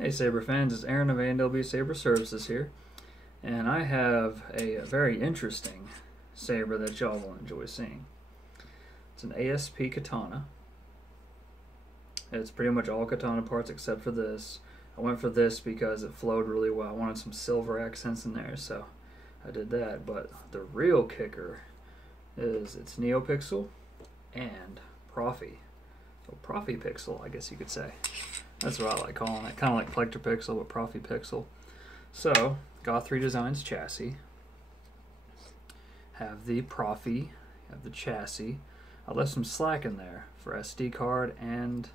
Hey Saber fans, it's Aaron of A&W Saber Services here, and I have a very interesting saber that y'all will enjoy seeing. It's an ASP Katana. It's pretty much all katana parts except for this. I went for this because it flowed really well. I wanted some silver accents in there, so I did that. But the real kicker is it's Neopixel and Proffi. So Proffiepixel, I guess you could say. That's what I like calling it. Kind of like Plectropixel, but Proffiepixel. So, Goth 3 Designs chassis. Have the Proffi, have the chassis. I left some slack in there for SD card and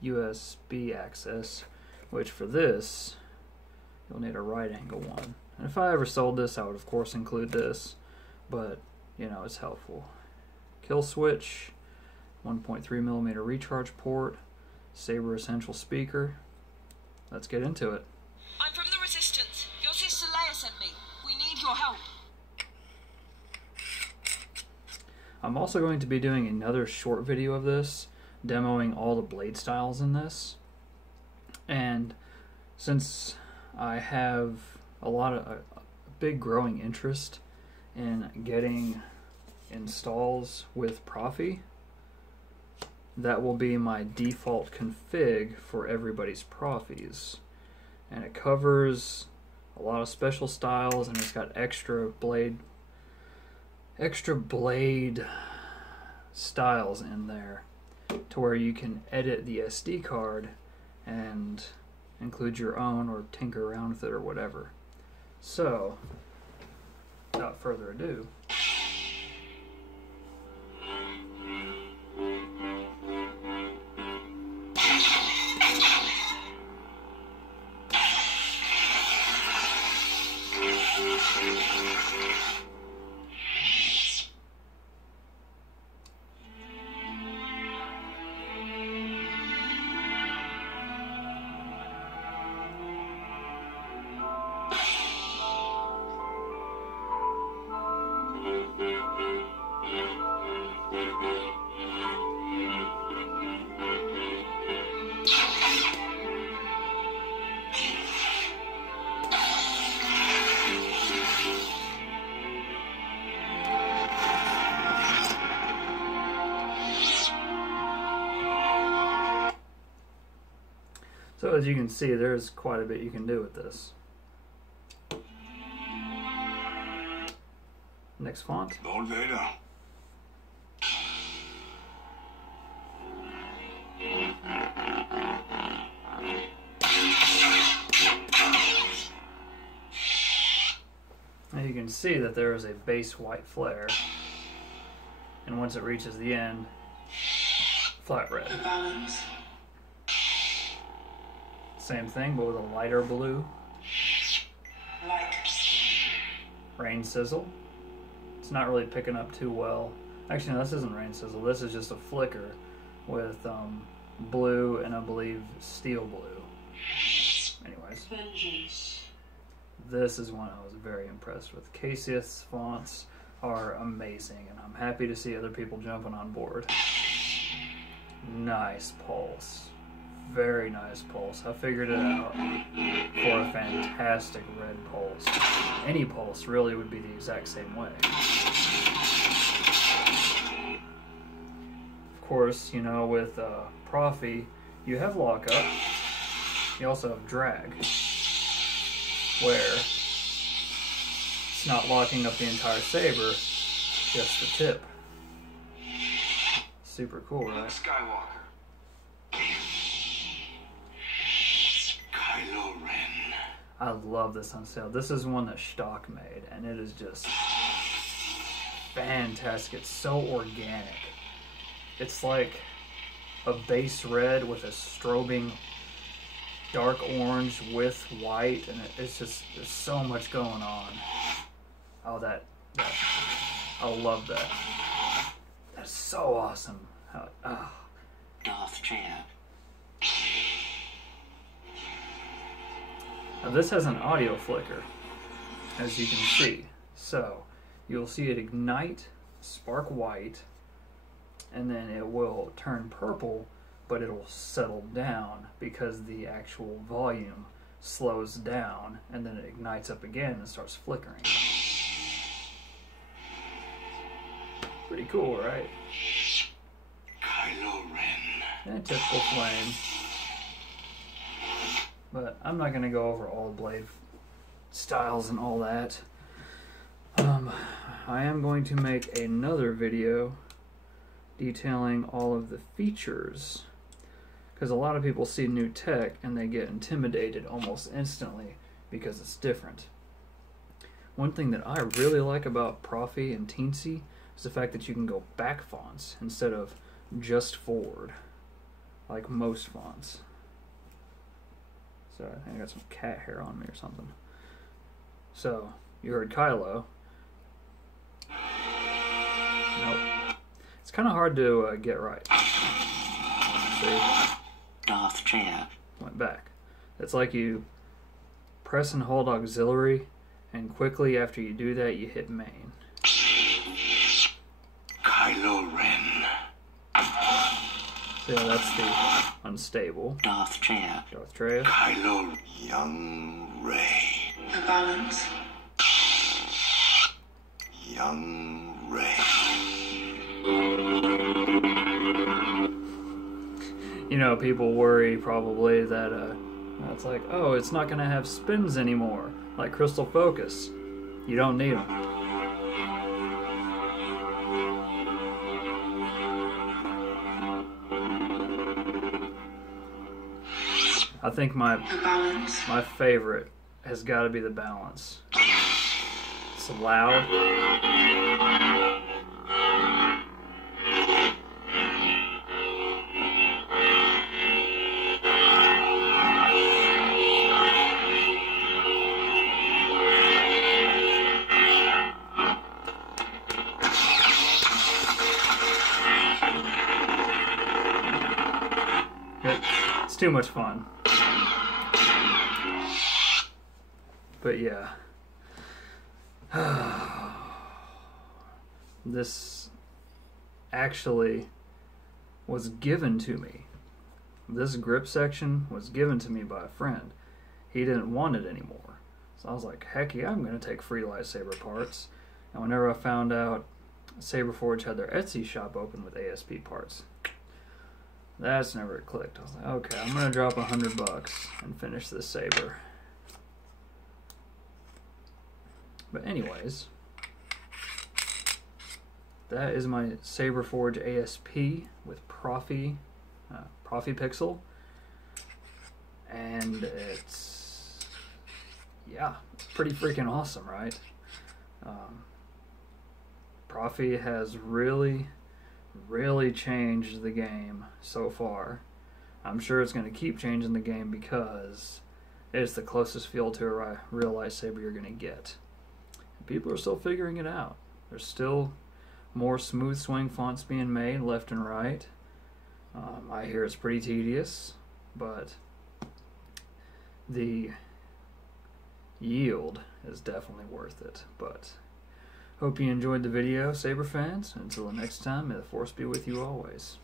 USB access, which for this, you'll need a right angle one. And if I ever sold this, I would of course include this, but you know, it's helpful. Kill switch, 1.3mm recharge port, Saber Essential speaker. Let's get into it. I'm from the Resistance. Your sister Leia sent me. We need your help. I'm also going to be doing another short video of this, demoing all the blade styles in this. And since I have a big growing interest in getting installs with Proffi, that will be my default config for everybody's Proffis. And it covers a lot of special styles, and it's got extra blade styles in there to where you can edit the SD card and include your own or tinker around with it or whatever. So, without further ado, so as you can see, there's quite a bit you can do with this. Next font. Lord Vader. Now you can see that there is a base white flare, and once it reaches the end, flat red. Same thing, but with a lighter blue. Rain sizzle. It's not really picking up too well. Actually, no, this isn't rain sizzle. This is just a flicker with blue and I believe steel blue. Anyways, this is one I was very impressed with. Caseith's fonts are amazing, and I'm happy to see other people jumping on board. Nice pulse. Very nice pulse. I figured it out for a fantastic red pulse. Any pulse really would be the exact same way. Of course, you know, with Proffi, you have lockup. You also have drag, where it's not locking up the entire saber, just the tip. Super cool, right? Skywalker. I love this on sale. This is one that Stock made, and it is just fantastic. It's so organic. It's like a base red with a strobing dark orange with white, and it's just, there's so much going on. Oh, that I love that. That's so awesome. Darth Chair. Now this has an audio flicker, as you can see. So you'll see it ignite, spark white, and then it will turn purple, but it'll settle down because the actual volume slows down, and then it ignites up again and starts flickering. Pretty cool, right? Kylo Ren. And typical flame. But I'm not going to go over all the blade styles and all that. I am going to make another video detailing all of the features, because a lot of people see new tech and they get intimidated almost instantly because it's different. One thing that I really like about Proffi and Teensy is the fact that you can go back fonts instead of just forward, like most fonts. So I think I got some cat hair on me or something. So, you heard Kylo. Nope. It's kind of hard to get right. See? Darth Chair. Went back. It's like you press and hold auxiliary, and quickly after you do that, you hit main. Kylo Ren. So yeah, that's the unstable. Darth Chair. Darth Trail. Kylo. Young Rey. A balance. Young Rey. You know, people worry probably that it's like, oh, it's not going to have spins anymore, like Crystal Focus. You don't need them. I think my favorite has got to be the balance. It's loud. It's too much fun. But yeah, this actually was given to me. This grip section was given to me by a friend. He didn't want it anymore. So I was like, heck yeah, I'm going to take free lightsaber parts. And whenever I found out Saberforge had their Etsy shop open with ASP parts, that's never clicked. I was like, okay, I'm going to drop $100 and finish this saber. But anyways, that is my Saberforge ASP with Proffiepixel, and it's pretty freaking awesome, right? Proffi has really changed the game so far. I'm sure it's going to keep changing the game because it's the closest feel to a real lightsaber you're going to get. People are still figuring it out. There's still more smooth swing fonts being made left and right. I hear it's pretty tedious, but the yield is definitely worth it. But hope you enjoyed the video, Saber fans. Until the next time, may the Force be with you always.